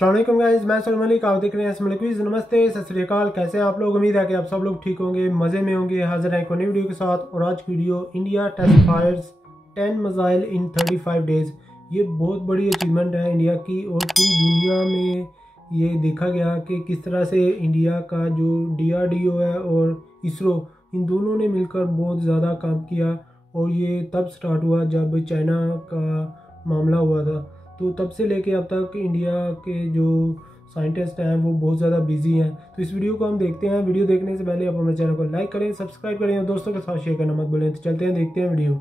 अस्सलाम वालेकुम गाइस, मैं सलमान मलिक। आप देख रहे हैं मलिक क्विज। नमस्ते, सत श्री अकाल। कैसे हैं आप लोग? उम्मीद है कि आप सब लोग ठीक होंगे, मज़े में होंगे। हाजिर है एक नई वीडियो के साथ। और आज की video India test fires 10 missile in 35 days. ये बहुत बड़ी अचीवमेंट है इंडिया की, और पूरी दुनिया में ये देखा गया कि किस तरह से इंडिया का जो DRDO है और इसरो, इन दोनों ने मिलकर बहुत ज़्यादा काम किया। और ये तब स्टार्ट हुआ जब चाइना का मामला हुआ था। तो तब से लेके अब तक इंडिया के जो साइंटिस्ट हैं वो बहुत ज़्यादा बिजी हैं। तो इस वीडियो को हम देखते हैं। वीडियो देखने से पहले आप हमारे चैनल को लाइक करें, सब्सक्राइब करें और दोस्तों के साथ शेयर करना मत भूलें। तो चलते हैं, देखते हैं video.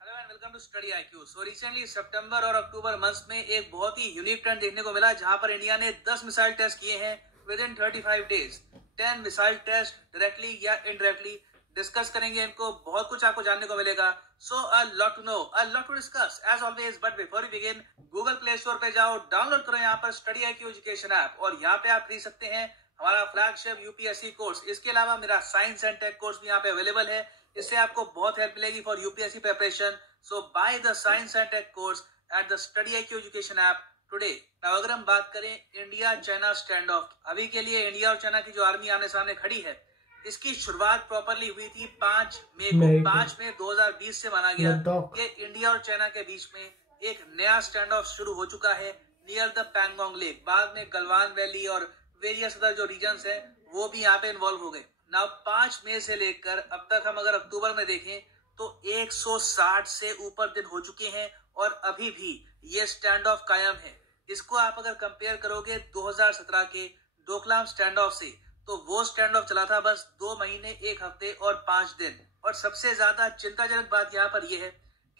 Hello and welcome to study IQ। So recently सितंबर और अक्टूबर मंथ्स में एक बहुत ही यूनिक ट्रेंड देखने को मिला, जहां पर इंडिया ने 10 मिसाइल टेस्ट किए हैं within 35 days. 10 missile test directly या इनडायरेक्टली डिस्कस करेंगे इनको। बहुत कुछ आपको जानने को मिलेगा। So a lot to know, a lot to discuss as always. But before we begin, Google Play Store पे जाओ, डाउनलोड करो यहाँ पर स्टडी IQ एजुकेशन ऐप, और यहाँ पे आप खरीद सकते हैं हमारा फ्लैगशिप UPSC कोर्स। इसके अलावा मेरा साइंस एंड टेक कोर्स भी यहाँ पे अवेलेबल है। इससे आपको बहुत हेल्प मिलेगी for UPSC preparation. So by the science and tech course at the study IQ education app today. Now अगर हम बात करें इंडिया चाइना स्टैंड ऑफ, अभी के लिए इंडिया और चाइना की जो आर्मी आमने सामने खड़ी है, इसकी शुरुआत प्रॉपरली हुई थी 5 मई को। 5 मई 2020 से माना गया कि इंडिया और चाइना के बीच में एक नया स्टैंड ऑफ शुरू हो चुका है नियर द पैंगोंग लेक। बाद में गलवान वैली और वेरियस अदर जो रीजन्स हैं वो भी यहाँ पे इन्वॉल्व हो गए। नाउ 5 मई से लेकर अब तक हम अगर अक्टूबर में देखें तो 160 से ऊपर दिन हो चुके हैं, और अभी भी ये स्टैंड ऑफ कायम है। इसको आप अगर कंपेयर करोगे 2017 के डोकलाम स्टैंड ऑफ से, तो वो स्टैंड ऑफ चला था बस 2 महीने 1 हफ्ते और 5 दिन। और सबसे ज्यादा चिंताजनक बात यहाँ पर यह है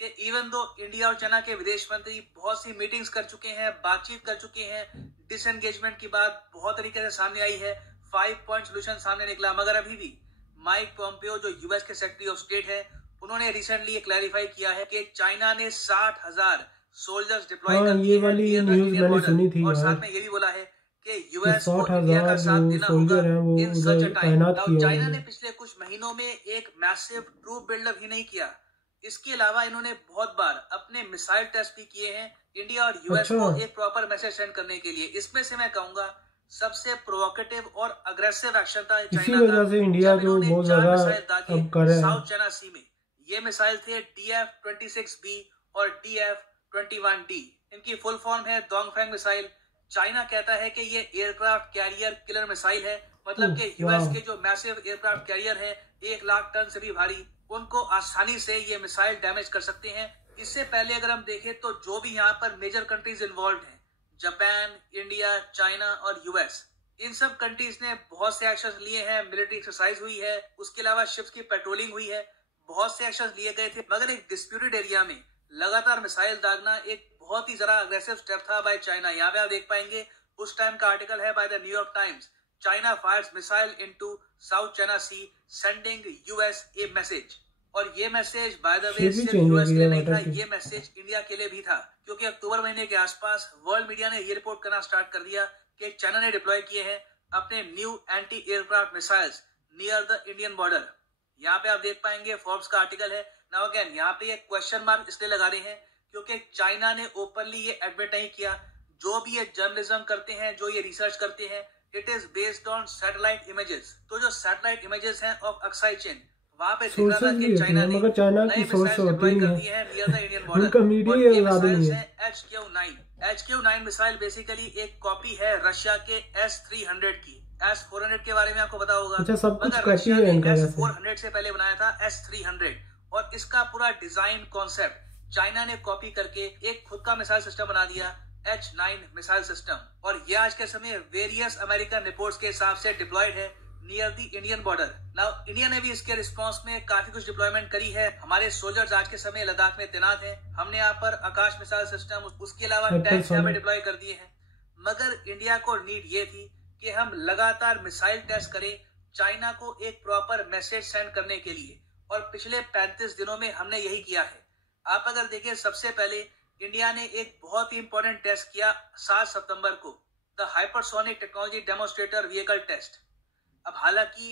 कि इवन दो इंडिया और चाइना के विदेश मंत्री बहुत सी मीटिंग्स कर चुके हैं, बातचीत कर चुके हैं, डिसएंगेजमेंट की बात बहुत तरीके से सामने आई है, 5 पॉइंट सोल्यूशन सामने निकला, मगर अभी भी माइक पोम्पियो जो US के सेक्रेटरी ऑफ स्टेट है, उन्होंने रिसेंटली ये क्लैरिफाई किया है कि चाइना ने 60,000 सोल्जर्स डिप्लॉय कर दिए हैं नियर द इंडियन बॉर्डर। और साथ में ये भी बोला है कि US को इंडिया का साथ देना होगा इन सच अ टाइम। चाइना ने पिछले कुछ महीनों में एक मैसिव ट्रूप बिल्डअप ही नहीं किया, इसके अलावा इन्होंने बहुत बार अपने मिसाइल टेस्ट भी किए हैं इंडिया और US को एक प्रॉपर मैसेज सेंड करने के लिए। इसमें से मैं कहूंगा सबसे प्रोवोकेटिव और अग्रेसिव एक्शन था चाइना का, से इंडिया जब जो इन्होंने बहुत 4 ज्यादा मिसाइल दागे अब कर रहे हैं। साउथ चाइना सी में। ये मिसाइल थे DF-26B और DF-21D। इनकी फुल फॉर्म है डोंगफेंग मिसाइल। चाइना कहता है कि ये एयरक्राफ्ट कैरियर किलर मिसाइल है, मतलब कि US के जो मैसिव एयरक्राफ्ट कैरियर है 1 लाख टन से भी भारी, उनको आसानी से ये मिसाइल डैमेज कर सकते हैं। इससे पहले अगर हम देखें तो जो भी यहाँ पर मेजर कंट्रीज इन्वॉल्व हैं, जापान, इंडिया, चाइना और US, इन सब कंट्रीज ने बहुत से एक्शंस लिए हैं। मिलिट्री एक्सरसाइज हुई है, उसके अलावा शिप्स की पेट्रोलिंग हुई है, बहुत से एक्शंस लिए गए थे। मगर एक डिस्प्यूटेड एरिया में लगातार मिसाइल दागना एक बहुत ही जरा अग्रेसिव स्टेप था बाय चाइना। यहाँ पे आप देख पाएंगे उस टाइम का आर्टिकल है by the New York Times, China fires missile into South China Sea sending US a message. और ये मैसेज बाय द वे सिर्फ US के लिए नहीं था, ये मैसेज इंडिया के लिए भी था, क्योंकि अक्टूबर महीने के आसपास वर्ल्ड मीडिया ने ये रिपोर्ट करना स्टार्ट कर दिया कि चाइना ने डिप्लॉय किए हैं अपने new anti aircraft missiles near the Indian border. यहाँ पे आप देख पाएंगे फोर्ब्स का आर्टिकल है। नाउ अगेन यहाँ पे एक क्वेश्चन मार्क इसलिए लगा रहे हैं क्योंकि चाइना ने ओपनली ये एडमिट नहीं किया। जो भी ये जर्नलिज्म करते हैं, जो ये रिसर्च करते हैं, it is based on satellite images. तो जो सैटेलाइट इमेजेस हैं ऑफ अक्साई चेन, वहां पे दिख रहा था कि चाइना ने नई मिसाइल डिप्लॉय कर दी है नियर द इंडियन बॉर्डर। और ये मिसाइल्स हैं HQ-9। HQ-9 मिसाइल बेसिकली एक कॉपी है रशिया के S-300 की। S-400 के बारे में आपको पता होगा, अच्छा, सब कुछ मगर रशिया ने S-400 से पहले बनाया था S-300, और इसका पूरा डिजाइन कॉन्सेप्ट चाइना ने कॉपी करके एक खुद का मिसाइल सिस्टम बना दिया, H-9 मिसाइल सिस्टम। और ये आज के समय वेरियस अमेरिकन रिपोर्ट्स के हिसाब से डिप्लॉयड है near the Indian border. Now India ने भी इसके रिस्पांस में काफी कुछ डिप्लॉयमेंट करी है। हमारे सोल्जर्स आज के समय लद्दाख में तैनात हैं। हमने यहाँ पर आकाश मिसाइल सिस्टम, उसके अलावा टैंक्स यहाँ पे डिप्लॉय कर दिए हैं। मगर इंडिया को नीड ये थी कि हम लगातार मिसाइल टेस्ट करें चाइना को एक प्रॉपर मैसेज सेंड करने के लिए, और पिछले 35 दिनों में हमने यही किया है। आप अगर देखें, सबसे पहले इंडिया ने एक बहुत ही इंपॉर्टेंट टेस्ट किया 7 सितंबर को, the hypersonic technology demonstrator vehicle test. अब हालांकि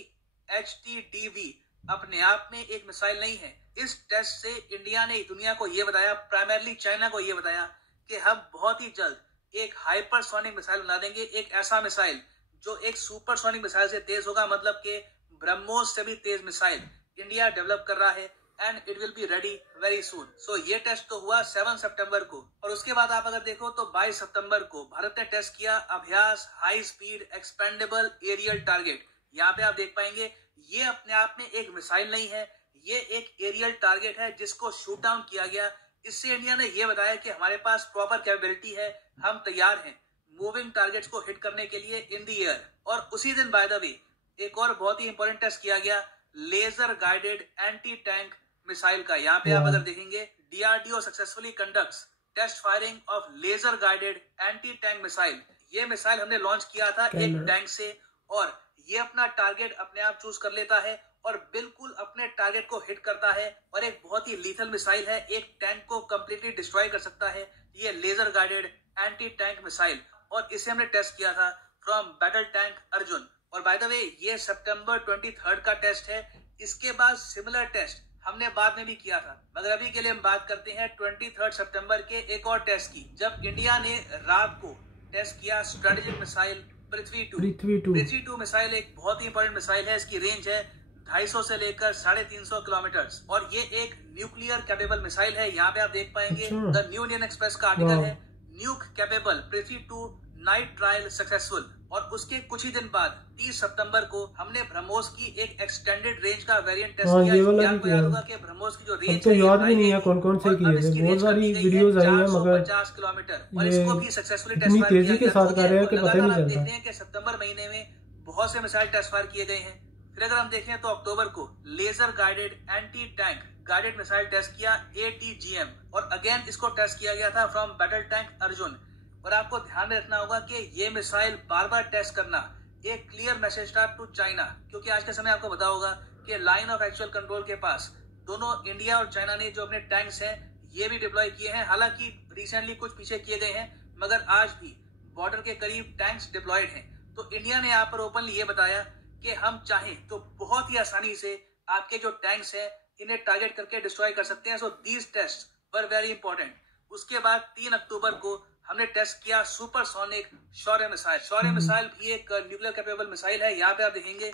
HTDV अपने आप में एक मिसाइल नहीं है। इस टेस्ट से इंडिया ने दुनिया को यह बताया, प्राइमरली चाइना को यह बताया, कि हम बहुत ही जल्द एक हाइपरसोनिक मिसाइल बना देंगे, एक ऐसा मिसाइल जो एक सुपरसोनिक मिसाइल से तेज होगा, मतलब कि ब्रह्मोस से भी तेज मिसाइल इंडिया डेवलप कर रहा है and it will be ready very soon. So ये टेस्ट तो हुआ 7 सितंबर को, और उसके बाद आप अगर देखो तो 22 सितंबर को भारत ने टेस्ट किया Abhyas high speed expendable aerial target. यहाँ पे आप देख पाएंगे ये अपने आप में एक मिसाइल नहीं है, ये एक एरियल टारगेट है जिसको शूट डाउन किया गया। इससे इंडिया ने यह बताया कि हमारे पास प्रॉपर कैपेबिलिटी है, हम तैयार हैं मूविंग टारगेट्स को हिट करने के लिए इन द एयर। और उसी दिन बाय द वे एक और बहुत ही इंपॉर्टेंट टेस्ट किया गया laser guided anti tank missile का। यहाँ पे आप अगर देखेंगे DRDO successfully conducts test firing of laser guided anti tank missile. ये मिसाइल हमने लॉन्च किया था एक टैंक से, और ये अपना टारगेट अपने आप चूज कर लेता है और बिल्कुल अपने टारगेट को हिट करता है, और एक बहुत ही लीथल मिसाइल है, एक टैंक को कंप्लीटली डिस्ट्रॉय कर सकता है ये laser guided anti tank missile. और इसे हमने टेस्ट किया था फ्रॉम बैटल टैंक अर्जुन। और बाय द वे ये सितंबर 23 का टेस्ट है। इसके बाद सिमिलर टेस्ट हमने बाद में भी किया था, मगर अभी के लिए हम बात करते हैं 23 सितंबर के एक और टेस्ट की, जब इंडिया ने रात को टेस्ट किया स्ट्रेटेजिक मिसाइल पृथ्वी 2 मिसाइल। एक बहुत ही इंपॉर्टेंट मिसाइल है, इसकी रेंज है 250 से लेकर 350 किलोमीटर, और ये एक न्यूक्लियर कैपेबल मिसाइल है। यहाँ पे आप देख पाएंगे द न्यू इंडियन एक्सप्रेस का आर्टिकल है न्यूक कैपेबल पृथ्वी 2 नाइट ट्रायल सक्सेसफुल। और उसके कुछ ही दिन बाद 30 सितंबर को हमने ब्रह्मोस की एक एक्सटेंडेड रेंज का वेरिएंट टेस्ट किया। आपको याद होगा कि ब्रह्मोस की जो रेंज तो याद भी नहीं है कौन कौन से किए थे, बहुत सारी वीडियोस आई हैं, मगर 50 किलोमीटर, और इसको भी सक्सेसफुली टेस्ट फायर तेजी के साथ कर रहे हैं कि पता नहीं चलता। देखते हैं कि सितंबर महीने में बहुत से मिसाइल टेस्ट फायर किए गए हैं। फिर अगर हम देखें तो अक्टूबर को laser guided anti tank guided missile test किया ATGM, और अगेन इसको टेस्ट किया गया था फ्रॉम बैटल टैंक अर्जुन। और आपको ध्यान में रखना होगा कि ये मिसाइल बार बार टेस्ट करना एक क्लियर मैसेज था टू चाइना, क्योंकि आज के समय आपको पता होगा कि लाइन ऑफ एक्चुअल कंट्रोल के पास दोनों इंडिया और चाइना ने जो अपने टैंक्स हैं ये भी डिप्लॉय किए हैं। हालांकि रिसेंटली कुछ पीछे किए गए हैं, मगर आज भी बॉर्डर के करीब टैंक्स डिप्लॉयड हैं। तो इंडिया ने यहाँ पर ओपनली ये बताया कि हम चाहें तो बहुत ही आसानी से आपके जो टैंक्स हैं इन्हें टारगेट करके डिस्ट्रॉय कर सकते हैं। So these test were very important. उसके बाद 3 अक्टूबर को हमने टेस्ट किया supersonic Shaurya missile. Shaurya missile भी एक न्यूक्लियर कैपेबल मिसाइल है। यहाँ पे आप देखेंगे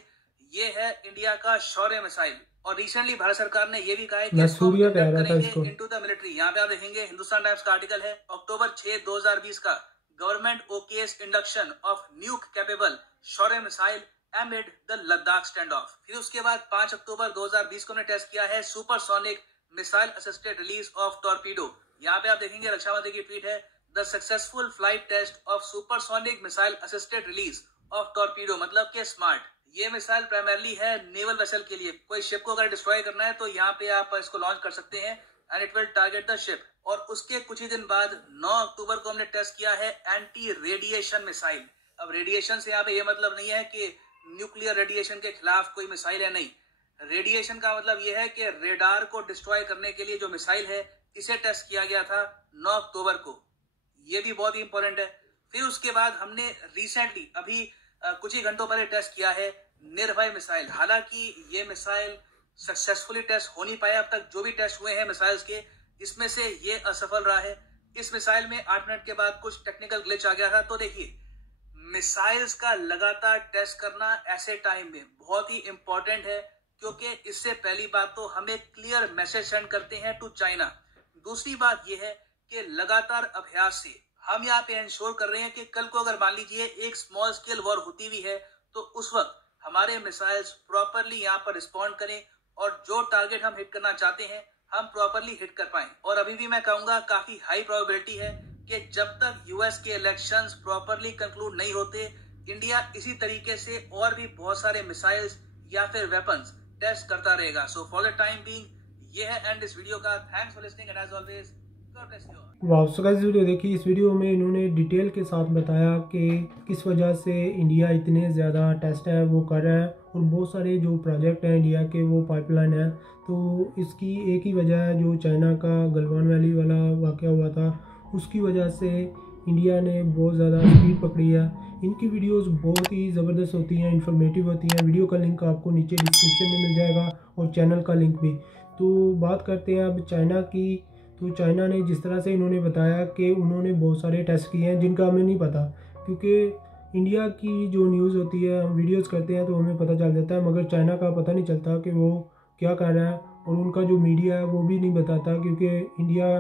ये है इंडिया का शौर्य मिसाइल, और रिसेंटली भारत सरकार ने ये भी कहा है कि इसको करेंगे इनटू द मिलिट्री। यहाँ पे आप देखेंगे हिंदुस्तान टाइम्स का आर्टिकल है अक्टूबर 6, 2020 का, government ओकेस induction of न्यूक capable Shaurya missile एमिड the Ladakh stand of. फिर उसके बाद 5 अक्टूबर 2020 को हमने टेस्ट किया है supersonic missile assisted release of torpedo. यहाँ पे आप देखेंगे रक्षा मंत्री की ट्वीट है the successful flight test of supersonic missile assisted release of torpedo, मतलब के स्मार्ट। ये मिसाइल प्राइमरली है नेवल वेसल के लिए, कोई शिप को अगर डिस्ट्रॉय करना है तो यहाँ पे आप इसको लॉन्च कर सकते हैं and it will target the ship. और उसके कुछ ही दिन बाद 9 अक्टूबर को हमने टेस्ट किया है एंटी रेडिएशन मिसाइल। अब रेडिएशन से यहाँ पे ये मतलब नहीं है कि न्यूक्लियर रेडिएशन के खिलाफ कोई मिसाइल है, नहीं। रेडिएशन का मतलब यह है कि रेडार को डिस्ट्रॉय करने के लिए जो मिसाइल है इसे टेस्ट किया गया था 9 अक्टूबर को। ये भी बहुत ही इंपॉर्टेंट है। फिर उसके बाद हमने रिसेंटली अभी कुछ ही घंटों पहले टेस्ट किया है निर्भय मिसाइल। हालांकि ये मिसाइल सक्सेसफुली टेस्ट हो नहीं पाया अब तक। जो भी टेस्ट हुए हैं मिसाइल्स के, इसमें से ये असफल रहा है। इस मिसाइल में 8 मिनट के बाद कुछ टेक्निकल ग्लिच आ गया था। तो देखिए, मिसाइल्स का लगातार टेस्ट करना ऐसे टाइम में बहुत ही इंपॉर्टेंट है, क्योंकि इससे पहली बात तो हम एक क्लियर मैसेज सेंड करते हैं टू चाइना। दूसरी बात यह है कि लगातार अभ्यास से हम यहाँ पे इंश्योर कर रहे हैं कि कल को अगर मान लीजिए एक स्मॉल स्केल वॉर होती भी है तो उस वक्त हमारे मिसाइल्स प्रॉपरली यहाँ पर रिस्पॉन्ड करें और जो टारगेट हम हिट करना चाहते हैं हम प्रॉपरली हिट कर पाएं। और अभी भी मैं कहूंगा काफी हाई प्रोबेबिलिटी है कि जब तक यूएस के इलेक्शंस प्रॉपरली कंक्लूड नहीं होते, इंडिया इसी तरीके से और भी बहुत सारे मिसाइल्स या फिर वेपन्स टेस्ट करता रहेगा। So for the time being ये है एंड इस वीडियो का। Thanks for listening and as always God bless you. वाह, सो गाइस वीडियो देखिए। इस वीडियो में इन्होंने डिटेल के साथ बताया कि किस वजह से इंडिया इतने ज़्यादा टेस्ट है वो कर रहा है, और बहुत सारे जो प्रोजेक्ट हैं इंडिया के वो पाइपलाइन है। तो इसकी एक ही वजह है, जो चाइना का गलवान वैली वाला वाक़या हुआ था उसकी वजह से इंडिया ने बहुत ज़्यादा स्पीड पकड़ी है। इनकी वीडियोस बहुत ही ज़बरदस्त होती हैं, इन्फॉर्मेटिव होती हैं। वीडियो का लिंक आपको नीचे डिस्क्रिप्शन में मिल जाएगा और चैनल का लिंक भी। तो बात करते हैं अब चाइना की। तो चाइना ने जिस तरह से इन्होंने बताया कि उन्होंने बहुत सारे टेस्ट किए हैं जिनका हमें नहीं पता, क्योंकि इंडिया की जो न्यूज़ होती है हम वीडियोज़ करते हैं तो हमें पता चल जाता है, मगर चाइना का पता नहीं चलता कि वो क्या कर रहा है। और उनका जो मीडिया है वो भी नहीं बताता, क्योंकि इंडिया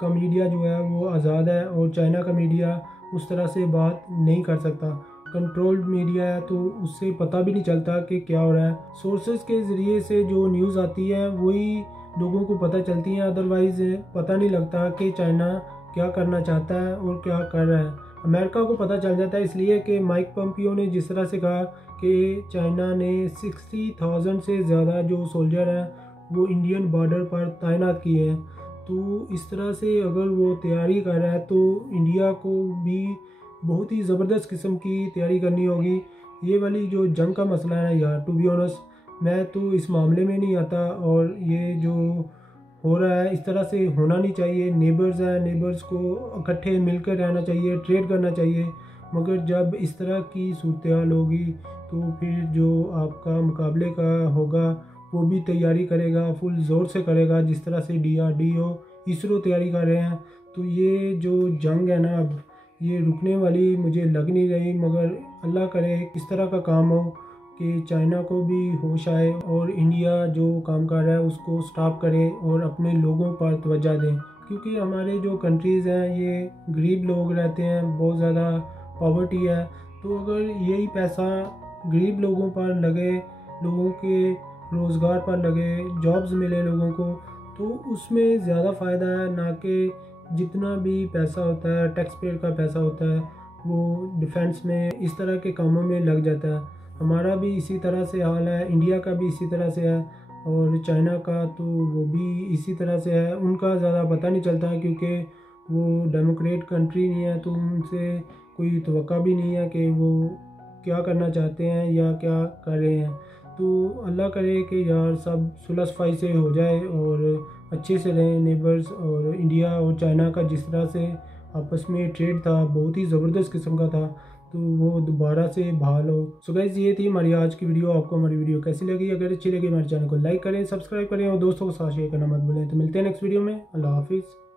का मीडिया जो है वो आज़ाद है और चाइना का मीडिया उस तरह से बात नहीं कर सकता। कंट्रोल्ड मीडिया है तो उससे पता भी नहीं चलता कि क्या हो रहा है। सोर्सेज के ज़रिए से जो न्यूज़ आती है वही लोगों को पता चलती हैं, अदरवाइज़ पता नहीं लगता कि चाइना क्या करना चाहता है और क्या कर रहा है। अमेरिका को पता चल जाता है इसलिए कि माइक पोम्पियो ने जिस तरह से कहा कि चाइना ने 60,000 से ज़्यादा जो सोल्जर हैं वो इंडियन बॉर्डर पर तैनात किए हैं। तो इस तरह से अगर वो तैयारी कर रहा है तो इंडिया को भी बहुत ही ज़बरदस्त किस्म की तैयारी करनी होगी। ये वाली जो जंग का मसला है यार, टू बी ऑनेस्ट मैं तो इस मामले में नहीं आता, और ये जो हो रहा है इस तरह से होना नहीं चाहिए। नेबर्स हैं, नेबर्स को इकट्ठे मिलकर रहना चाहिए, ट्रेड करना चाहिए। मगर जब इस तरह की सूरत होगी तो फिर जो आपका मुकाबले का होगा वो भी तैयारी करेगा, फुल ज़ोर से करेगा, जिस तरह से DRDO इसरो तैयारी कर रहे हैं। तो ये जो जंग है ना अब ये रुकने वाली मुझे लग नहीं रही, मगर अल्लाह करे इस तरह का काम हो कि चाइना को भी होश आए और इंडिया जो काम कर रहा है उसको स्टॉप करे और अपने लोगों पर तवज्जो दें। क्योंकि हमारे जो कंट्रीज़ हैं ये गरीब लोग रहते हैं, बहुत ज़्यादा पॉवर्टी है। तो अगर यही पैसा गरीब लोगों पर लगे, लोगों के रोज़गार पर लगे, जॉब्स मिले लोगों को, तो उसमें ज़्यादा फ़ायदा है, ना कि जितना भी पैसा होता है टैक्स पेयर का पैसा होता है वो डिफेंस में इस तरह के कामों में लग जाता है। हमारा भी इसी तरह से हाल है, इंडिया का भी इसी तरह से है, और चाइना का तो वो भी इसी तरह से है। उनका ज़्यादा पता नहीं चलता क्योंकि वो डेमोक्रेट कंट्री नहीं है, तो उनसे कोई तवक्का भी नहीं है कि वो क्या करना चाहते हैं या क्या कर रहे हैं। तो अल्लाह करे कि यार सब सुलह सफाई से हो जाए और अच्छे से रहें नेबर्स। और इंडिया और चाइना का जिस तरह से आपस में ट्रेड था बहुत ही ज़बरदस्त किस्म का था, तो वो दोबारा से बहाल हो। सो गाइस ये थी हमारी आज की वीडियो। आपको हमारी वीडियो कैसी लगी? अगर अच्छी लगी हमारे चैनल को लाइक करें, सब्सक्राइब करें और दोस्तों को साथ शेयर करना मत भूलें। तो मिलते हैं नेक्स्ट वीडियो में। अल्लाह हाफिज़।